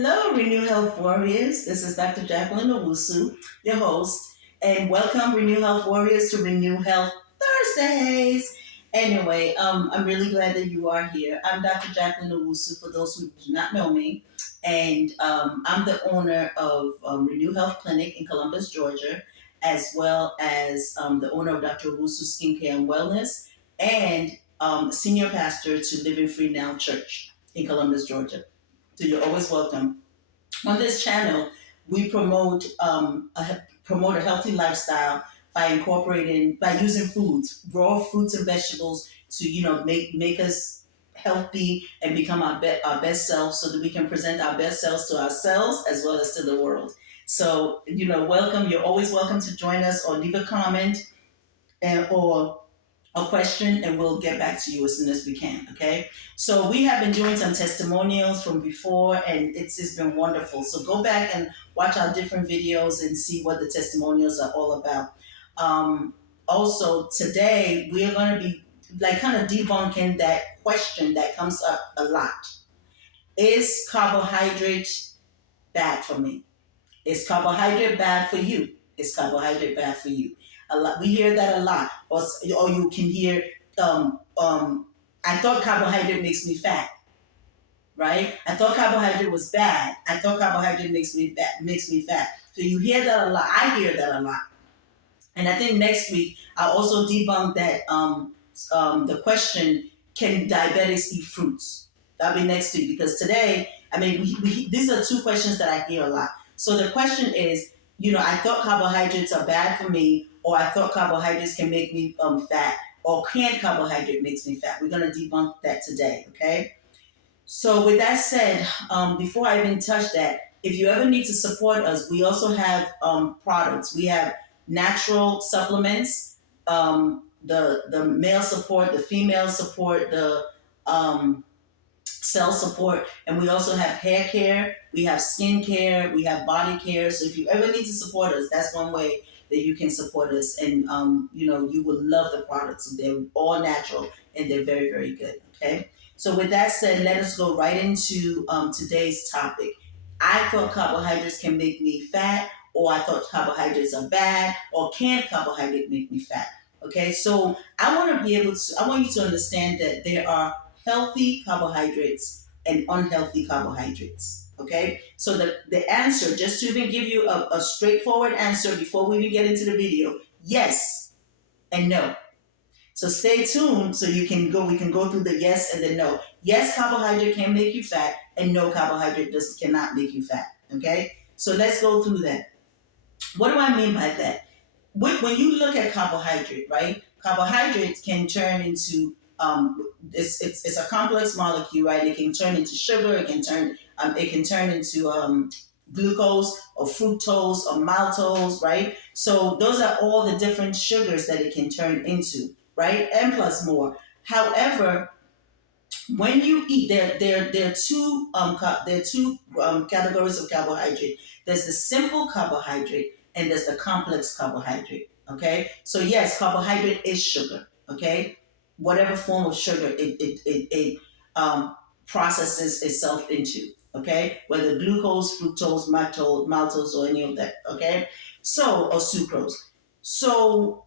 Hello, Renew Health Warriors. This is Dr. Jacqueline Owusu, your host, and welcome, Renew Health Warriors, to Renew Health Thursdays. Anyway, I'm really glad that you are here. I'm Dr. Jacqueline Owusu, for those who do not know me, and I'm the owner of Renew Health Clinic in Columbus, Georgia, as well as the owner of Dr. Owusu Skincare and Wellness, and senior pastor to Living Free Now Church in Columbus, Georgia. So you're always welcome. On this channel, we promote a healthy lifestyle by using foods, raw fruits and vegetables to make us healthy and become our best selves, so that we can present our best selves to ourselves as well as to the world. So welcome. You're always welcome to join us or leave a comment or a question, and we'll get back to you as soon as we can. Okay. So we have been doing some testimonials from before, and it's been wonderful. So go back and watch our different videos and see what the testimonials are all about. Also, today we are going to be kind of debunking that question that comes up a lot. Is carbohydrate bad for me? Is carbohydrate bad for you? Is carbohydrate bad for you? A lot. We hear that a lot. Or you can hear, I thought carbohydrate makes me fat, right? I thought carbohydrate was bad. I thought carbohydrate makes me fat. So you hear that a lot. I hear that a lot. And I think next week I'll also debunk that the question, can diabetics eat fruits? That'll be next week, because today, these are two questions that I hear a lot. So the question is, I thought carbohydrates are bad for me, or I thought carbohydrates can make me fat, or can carbohydrate makes me fat? We're going to debunk that today, okay? So with that said, before I even touch that, if you ever need to support us, we also have products. We have natural supplements, the male support, the female support, the cell support, and we also have hair care, we have skin care, we have body care. So if you ever need to support us, that's one way that you can support us, and you will love the products. They're all natural and they're very, very good. Okay. So with that said, let us go right into today's topic. I thought carbohydrates can make me fat, or I thought carbohydrates are bad, or can carbohydrate make me fat? Okay, so I want you to understand that there are healthy carbohydrates and unhealthy carbohydrates. Okay, so the answer, just to even give you a straightforward answer before we even get into the video, yes and no. So stay tuned so we can go through the yes and the no. Yes, carbohydrate can make you fat, and no, carbohydrate cannot make you fat. Okay, so let's go through that. What do I mean by that? When you look at carbohydrate, right? Carbohydrates can turn into it's a complex molecule, right? It can turn into sugar. It can turn into glucose or fructose or maltose, right? So those are all the different sugars that it can turn into, right? And plus more. However, when you eat, there are two categories of carbohydrate. There's the simple carbohydrate and there's the complex carbohydrate. Okay, so yes, carbohydrate is sugar. Okay, whatever form of sugar it processes itself into. Okay, whether glucose, fructose, maltose, or any of that. Okay, so or sucrose. So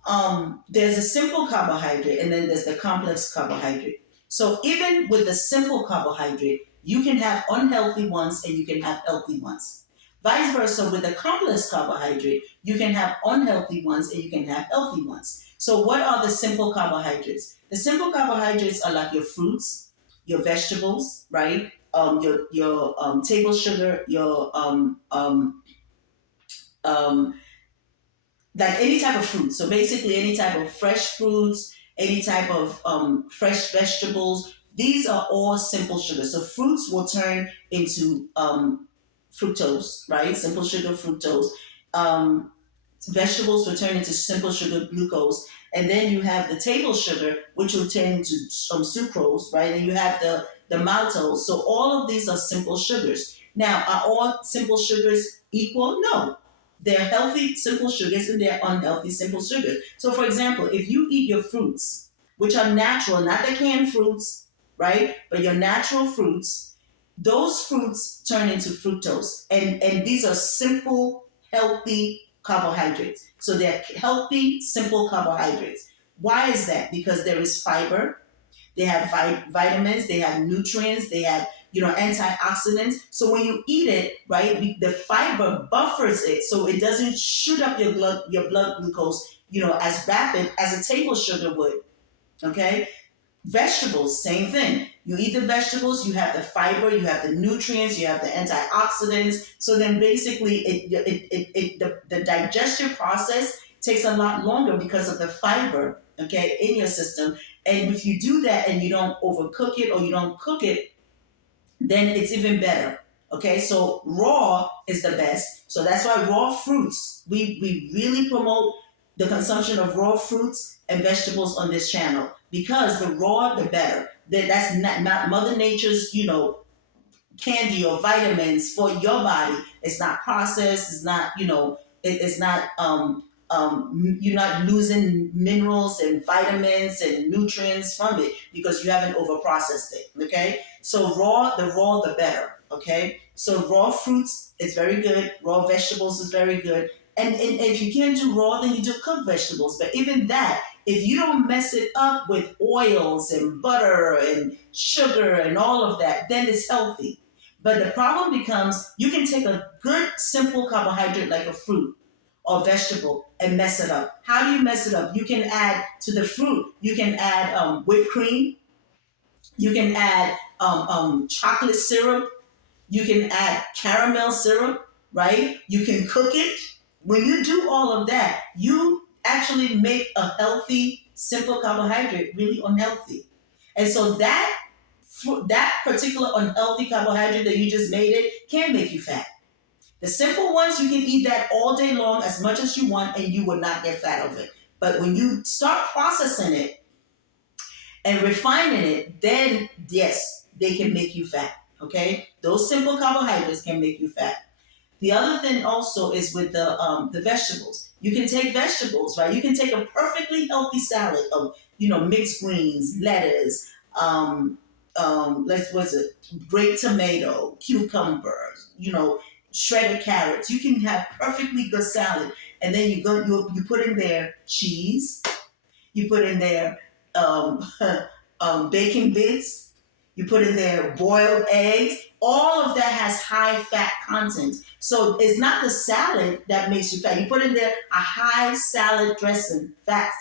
there's a simple carbohydrate and then there's the complex carbohydrate. So even with the simple carbohydrate, you can have unhealthy ones and you can have healthy ones. Vice versa, with the complex carbohydrate, you can have unhealthy ones and you can have healthy ones. So what are the simple carbohydrates? The simple carbohydrates are like your fruits, your vegetables, right? Your table sugar, your like any type of fruit. So basically, any type of fresh fruits, any type of fresh vegetables. These are all simple sugar. So fruits will turn into fructose, right? Simple sugar fructose. Um, Vegetables will turn into simple sugar glucose. And then you have the table sugar, which will turn into sucrose, right? And you have the maltose. So all of these are simple sugars. Now, are all simple sugars equal? No. They're healthy simple sugars and they're unhealthy simple sugars. So, for example, if you eat your fruits, which are natural, not the canned fruits, right? But your natural fruits, those fruits turn into fructose. And these are simple, healthy carbohydrates. So they're healthy, simple carbohydrates. Why is that? Because there is fiber, they have vitamins, they have nutrients, they have antioxidants. So when you eat it, right, the fiber buffers it so it doesn't shoot up your blood glucose, as rapid as a table sugar would. Okay, vegetables, same thing. You eat the vegetables, you have the fiber, you have the nutrients, you have the antioxidants. So then basically the digestion process takes a lot longer because of the fiber, okay, in your system. And if you do that and you don't overcook it or you don't cook it, then it's even better. Okay, so raw is the best. So that's why raw fruits, we really promote the consumption of raw fruits and vegetables on this channel because the raw, the better. That's not Mother Nature's, candy or vitamins for your body. It's not processed. It's not, it's not, you're not losing minerals and vitamins and nutrients from it because you haven't overprocessed it. Okay. So the raw, the better. Okay. So raw fruits is very good. Raw vegetables is very good. And if you can't do raw, then you do cooked vegetables. But even that, if you don't mess it up with oils and butter and sugar and all of that, then it's healthy. But the problem becomes you can take a good, simple carbohydrate like a fruit or vegetable and mess it up. How do you mess it up? You can add to the fruit, you can add whipped cream, you can add chocolate syrup, you can add caramel syrup, right? You can cook it. When you do all of that, you actually make a healthy, simple carbohydrate really unhealthy. And so that particular unhealthy carbohydrate that you just made it can make you fat. The simple ones, you can eat that all day long as much as you want and you will not get fat of it. But when you start processing it and refining it, then yes, they can make you fat. Okay? Those simple carbohydrates can make you fat. The other thing also is with the vegetables. You can take vegetables, right? You can take a perfectly healthy salad of mixed greens, lettuce, what's it? Grape tomato, cucumbers, shredded carrots. You can have perfectly good salad, and then you put in there cheese. You put in there um, bacon bits. You put in there boiled eggs. All of that has high fat content. So it's not the salad that makes you fat. You put in there a high salad dressing, fat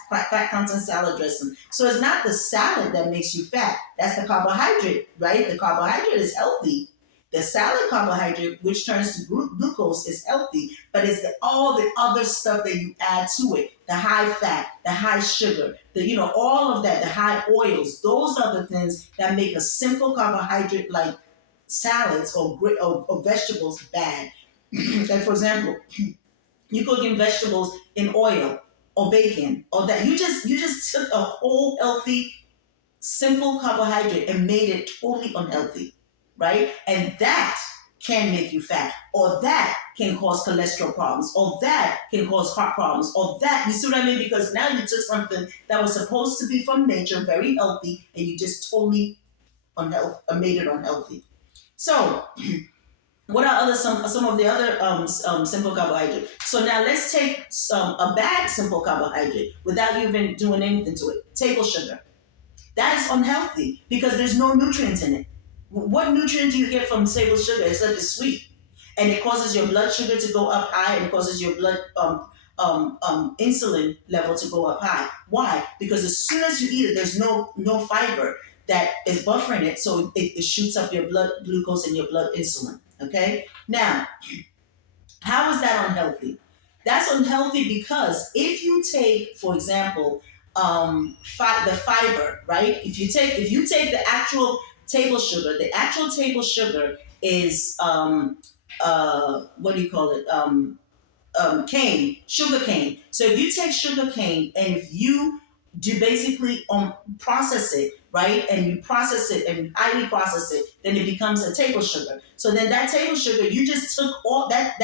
content salad dressing. So it's not the salad that makes you fat. That's the carbohydrate, right? The carbohydrate is healthy. The salad carbohydrate, which turns to glucose, is healthy, but it's all the other stuff that you add to it, the high fat, the high sugar, all of that, the high oils. Those are the things that make a simple carbohydrate like salads or vegetables bad. Like for example, you cooking vegetables in oil or bacon or that you just took a whole healthy simple carbohydrate and made it totally unhealthy, right? And that can make you fat, or that can cause cholesterol problems, or that can cause heart problems, or that, you see what I mean? Because now you took something that was supposed to be from nature, very healthy, and you just totally made it unhealthy. So, what are some of the other simple carbohydrates? So now let's take a bad simple carbohydrate without you even doing anything to it. Table sugar. That is unhealthy because there's no nutrients in it. What nutrient do you get from table sugar except it's sweet? And it causes your blood sugar to go up high and it causes your blood insulin level to go up high. Why? Because as soon as you eat it, there's no fiber that is buffering it, so it shoots up your blood glucose and your blood insulin. Okay? Now, how is that unhealthy? That's unhealthy because if you take, for example, the fiber, right? If you take the actual table sugar is what do you call it? Sugar cane. So if you take sugar cane and if you do basically process it, right, and you process it and highly process it, then it becomes a table sugar. So then that table sugar, you just took all that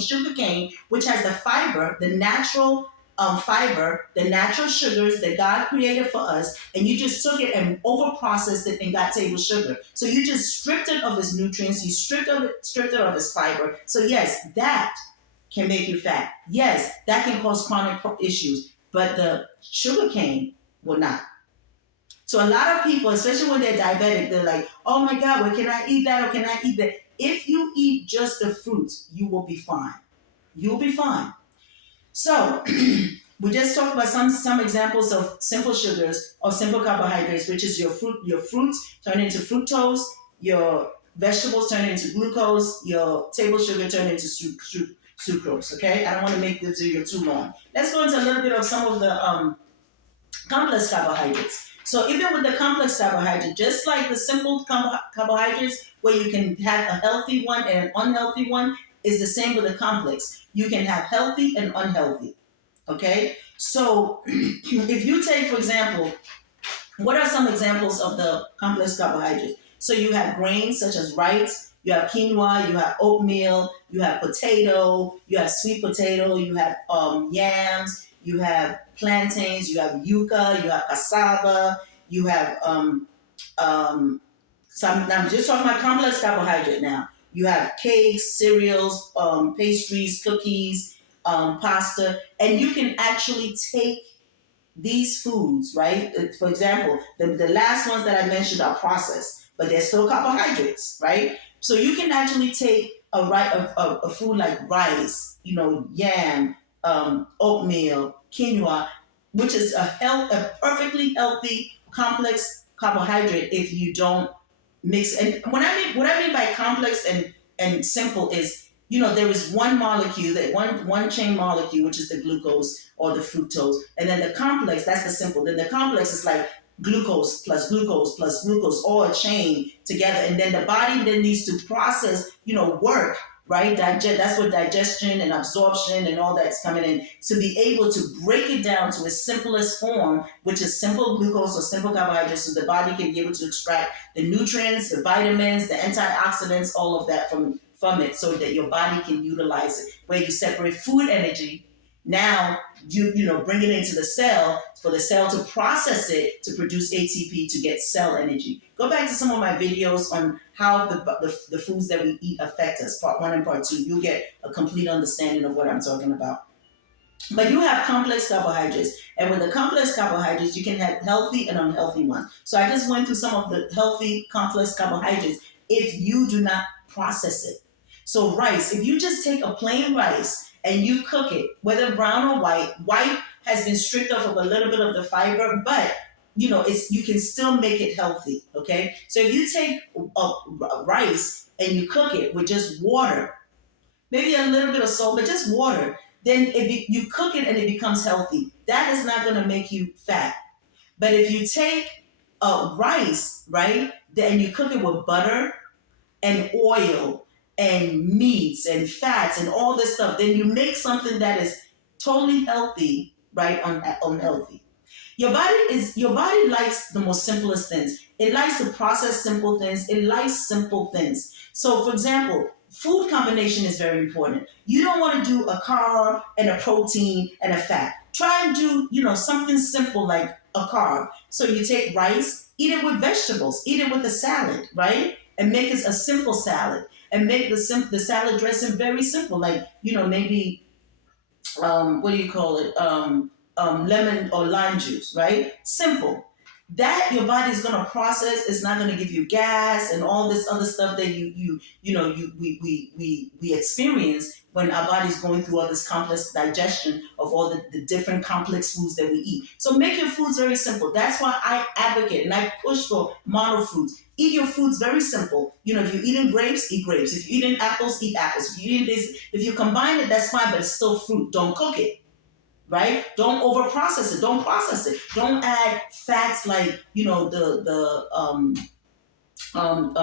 sugar cane, which has the fiber, the natural fiber, the natural sugars that God created for us, and you just took it and over processed it and got table sugar. So you just stripped it of its nutrients, you stripped it of its fiber. So yes, that can make you fat. Yes, that can cause chronic issues, but the sugar cane will not. So a lot of people, especially when they're diabetic, they're like, "Oh my God, well, can I eat that or can I eat that?" If you eat just the fruits, you will be fine. You'll be fine. So we just talked about some examples of simple sugars or simple carbohydrates, which is your fruits turn into fructose, your vegetables turn into glucose, your table sugar turn into sucrose. Okay, I don't want to make this video too long. Let's go into a little bit of some of the complex carbohydrates. So even with the complex carbohydrate, just like the simple carbohydrates, where you can have a healthy one and an unhealthy one, is the same with the complex. You can have healthy and unhealthy. Okay? So if you take, for example, what are some examples of the complex carbohydrates? So you have grains such as rice, you have quinoa, you have oatmeal, you have potato, you have sweet potato, you have yams, you have plantains, you have yuca, you have cassava, you have I'm just talking about complex carbohydrate now. You have cakes, cereals, pastries, cookies, pasta, and you can actually take these foods, right? For example, the last ones that I mentioned are processed, but they're still carbohydrates, right? So you can actually take a food like rice, yam, oatmeal, quinoa, which is a perfectly healthy complex carbohydrate if you don't mix. And what I mean by complex and simple is, there is one molecule, that one chain molecule, which is the glucose or the fructose, and then the complex, that's the simple. Then the complex is like glucose plus glucose, all a chain together, and then the body then needs to process, work, right? That's what digestion and absorption and all that's coming in, to be able to break it down to its simplest form, which is simple glucose or simple carbohydrates, so the body can be able to extract the nutrients, the vitamins, the antioxidants, all of that from it, so that your body can utilize it. Where you separate food energy, now you bring it into the cell for the cell to process it to produce ATP to get cell energy. Go back to some of my videos on how the foods that we eat affect us, part 1 and part 2. You'll get a complete understanding of what I'm talking about. But you have complex carbohydrates, and with the complex carbohydrates, you can have healthy and unhealthy ones. So I just went through some of the healthy complex carbohydrates if you do not process it. So rice, if you just take a plain rice and you cook it, whether brown or white has been stripped off of a little bit of the fiber, but you can still make it healthy. Okay, so if you take rice and you cook it with just water, maybe a little bit of salt, but just water, then you cook it and it becomes healthy. That is not going to make you fat. But if you take rice, right, then you cook it with butter and oil and meats and fats and all this stuff, then you make something that is totally healthy, right, unhealthy. Your body likes the most simplest things. It likes to process simple things. It likes simple things. So, for example, food combination is very important. You don't want to do a carb and a protein and a fat. Try and do, something simple like a carb. So you take rice, eat it with vegetables, eat it with a salad, right? And make it a simple salad. And make the salad dressing very simple, like, maybe what do you call it? Lemon or lime juice, right? Simple. That your body's gonna process. It's not gonna give you gas and all this other stuff that we experience when our body's going through all this complex digestion of all the different complex foods that we eat. So make your foods very simple. That's why I advocate and I push for mono foods. Eat your foods very simple. If you're eating grapes, eat grapes. If you're eating apples, eat apples. If you're eating this, if you combine it, that's fine, but it's still fruit. Don't cook it, right? Don't over process it. Don't process it. Don't add fats like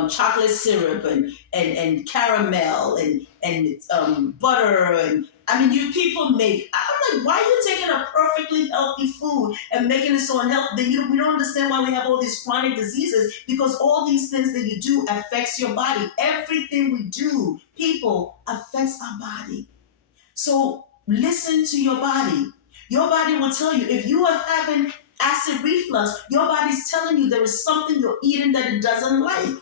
chocolate syrup and caramel and butter, and I mean, you people make. I'm like, why are you taking a perfectly healthy food and making it so unhealthy? Then we don't understand why we have all these chronic diseases, because all these things that you do affects your body. Everything we do, people, affects our body. So listen to your body. Your body will tell you. If you are having acid reflux, your body's telling you there is something you're eating that it doesn't like.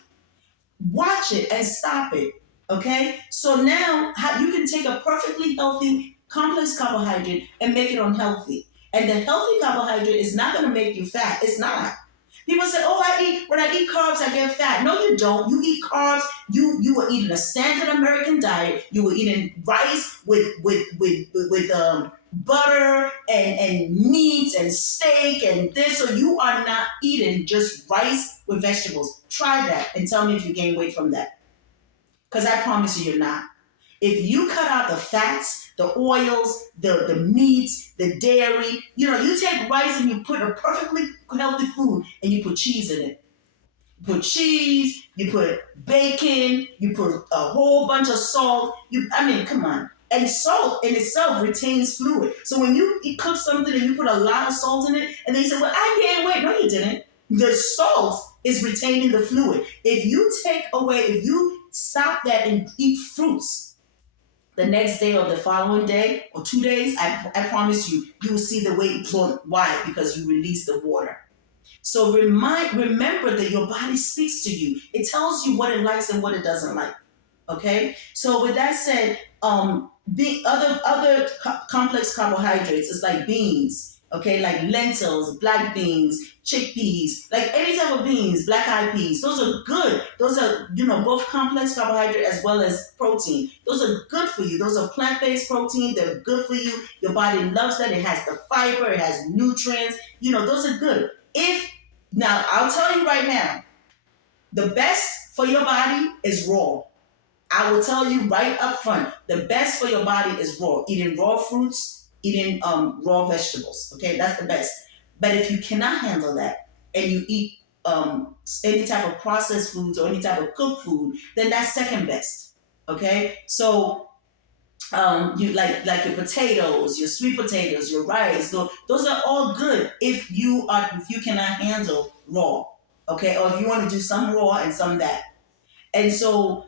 Watch it and stop it. Okay? So now you can take a perfectly healthy complex carbohydrate and make it unhealthy. And the healthy carbohydrate is not going to make you fat. It's not. People say, "Oh, when I eat carbs, I get fat." No, you don't. You eat carbs. You were eating a standard American diet. You were eating rice with butter and meats and steak and this. So you are not eating just rice with vegetables. Try that and tell me if you gain weight from that. Because I promise you're not. If you cut out the fats, the oils, the meats, the dairy, you take rice and you put a perfectly healthy food and you put cheese in it. You put cheese, you put bacon, you put a whole bunch of salt. Come on. And salt in itself retains fluid. So when you cook something and you put a lot of salt in it, and then you say, "Well, I gained weight." No, you didn't. The salt is retaining the fluid. If you stop that and eat fruits, the next day or the following day or 2 days, I promise you will see the weight plummet. Why? Because you release the water. So remember that your body speaks to you. It tells you what it likes and what it doesn't like. Okay. So with that said, the other complex carbohydrates is like beans. Okay, like lentils, black beans, chickpeas, like any type of beans, black eyed peas. Those are good. Those are both complex carbohydrate as well as protein. Those are good for you. Those are plant based protein. They're good for you. Your body loves that. It has the fiber. It has nutrients. Those are good. Now I'll tell you right now, the best for your body is raw. I will tell you right up front, the best for your body is raw. Eating raw fruits, eating raw vegetables. Okay, that's the best. But if you cannot handle that and you eat any type of processed foods or any type of cooked food, then that's second best. Okay, so you like your potatoes, your sweet potatoes, your rice. Those are all good if you cannot handle raw. Okay, or if you want to do some raw and some that. And so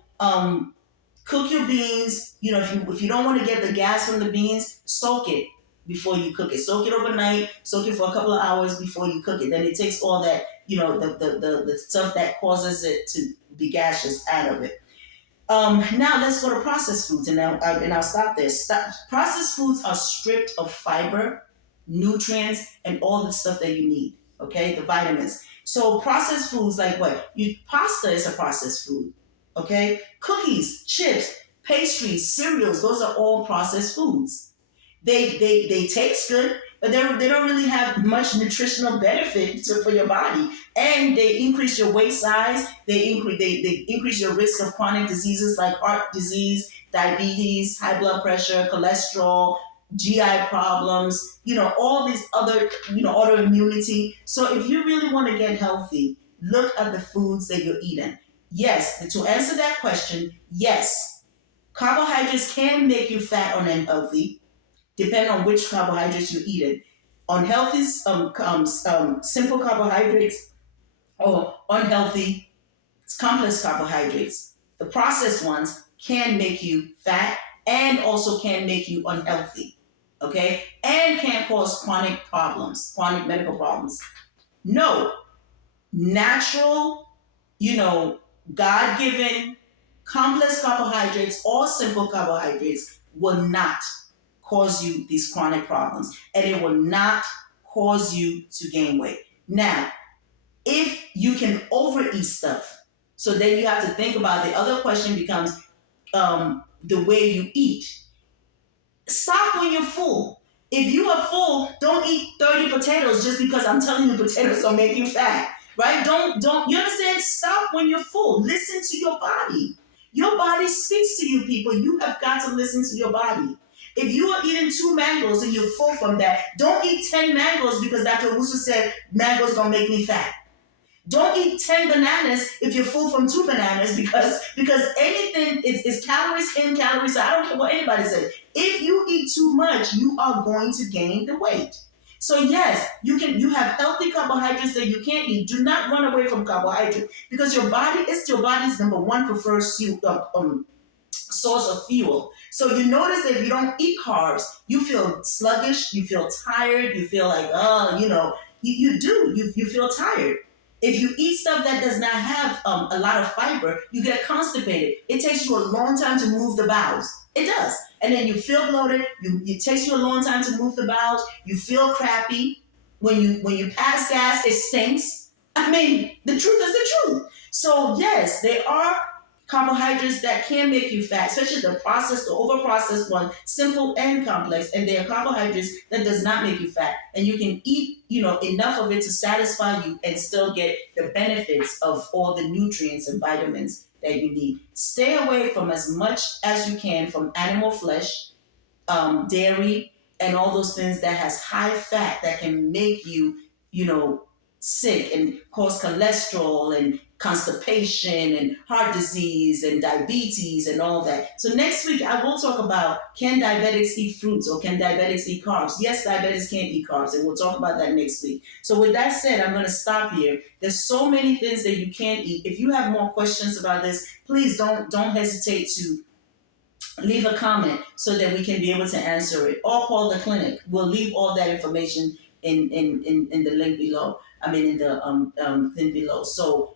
cook your beans. If you don't want to get the gas from the beans, soak it before you cook it. Soak it overnight. Soak it for a couple of hours before you cook it. Then it takes all that the stuff that causes it to be gaseous out of it. Now let's go to processed foods, and I'll stop there. Processed foods are stripped of fiber, nutrients, and all the stuff that you need. Okay, the vitamins. So processed foods like what? Pasta is a processed food. Okay, cookies, chips, pastries, cereals. Those are all processed foods. They taste good, but they don't really have much nutritional benefit for your body, and they increase your waist size. They increase your risk of chronic diseases like heart disease, diabetes, high blood pressure, cholesterol, GI problems. All these other autoimmunity. So if you really want to get healthy, look at the foods that you're eating. Yes, to answer that question, yes, carbohydrates can make you fat or unhealthy depending on which carbohydrates you're eating. Unhealthy, simple carbohydrates or unhealthy complex carbohydrates. The processed ones can make you fat and also can make you unhealthy, okay? And can cause chronic medical problems. No, natural, God-given complex carbohydrates or simple carbohydrates will not cause you these chronic problems, and it will not cause you to gain weight. Now, if you can overeat stuff, so then you have to think about the other question becomes the way you eat. Stop when you're full. If you are full, don't eat 30 potatoes just because I'm telling you potatoes will make you fat. Right? Don't you understand? Stop when you're full. Listen to your body. Your body speaks to you, people. You have got to listen to your body. If you are eating 2 mangoes and you're full from that, don't eat 10 mangoes because Dr. Owusu said mangoes don't make me fat. Don't eat 10 bananas if you're full from 2 bananas because anything is calories in, calories out. I don't care what anybody says. If you eat too much, you are going to gain the weight. So yes, you have healthy carbohydrates that you can't eat. Do not run away from carbohydrates because your body's number one preferred source of fuel. So you notice that if you don't eat carbs, you feel sluggish, you feel tired, you feel like, oh, you feel tired. If you eat stuff that does not have a lot of fiber, you get constipated. It takes you a long time to move the bowels. It does. And then you feel bloated. It takes you a long time to move the bowels. You feel crappy. When you pass gas, it stinks. I mean, the truth is the truth. So yes, they are carbohydrates that can make you fat, especially the processed, the over-processed one, simple and complex. And they are carbohydrates that does not make you fat. And you can eat, enough of it to satisfy you and still get the benefits of all the nutrients and vitamins that you need. Stay away from as much as you can from animal flesh, dairy, and all those things that has high fat that can make you, you know, sick and cause cholesterol and constipation and heart disease and diabetes and all that. So next week I will talk about, can diabetics eat fruits or can diabetics eat carbs? Yes, diabetics can eat carbs, and we'll talk about that next week. So with that said, I'm going to stop here. There's so many things that you can eat. If you have more questions about this, please don't hesitate to leave a comment so that we can be able to answer it, or call the clinic. We'll leave all that information in the link below. I mean, in the thing below. So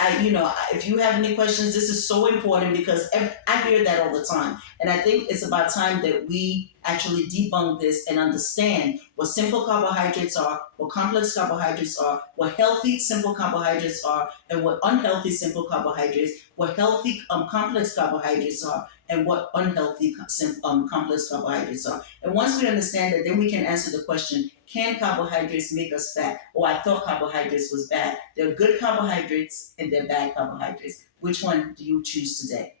if you have any questions, this is so important because I hear that all the time. And I think it's about time that we actually debunk this and understand what simple carbohydrates are, what complex carbohydrates are, what healthy simple carbohydrates are, and what unhealthy simple carbohydrates, what healthy complex carbohydrates are, and what unhealthy complex carbohydrates are. And once we understand that, then we can answer the question, can carbohydrates make us fat? Oh, I thought carbohydrates was bad. There are good carbohydrates and there are bad carbohydrates. Which one do you choose today?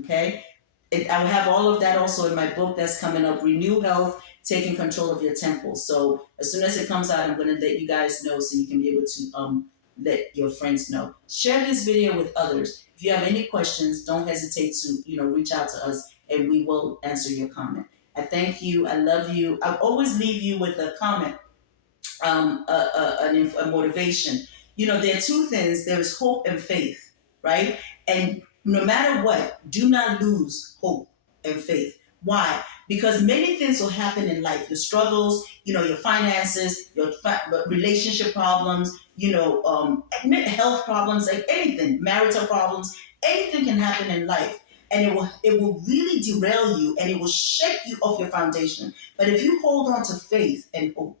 Okay? I will have all of that also in my book that's coming up, Renew Health, Taking Control of Your Temples. So as soon as it comes out, I'm going to let you guys know so you can be able to let your friends know. Share this video with others. If you have any questions, don't hesitate to reach out to us and we will answer your comment. I thank you. I love you. I always leave you with a comment, a motivation. There are two things. There is hope and faith, right? And no matter what, do not lose hope and faith. Why? Because many things will happen in life. Your struggles, your finances, your relationship problems, health problems, like anything, marital problems, anything can happen in life. And it will really derail you and it will shake you off your foundation. But if you hold on to faith and hope,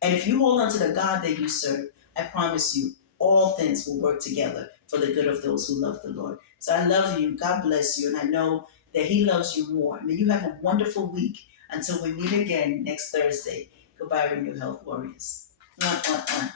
and if you hold on to the God that you serve, I promise you, all things will work together for the good of those who love the Lord. So I love you. God bless you. And I know that He loves you more. May you have a wonderful week until we meet again next Thursday. Goodbye, Renew Health Warriors. Mwah, mwah, mwah.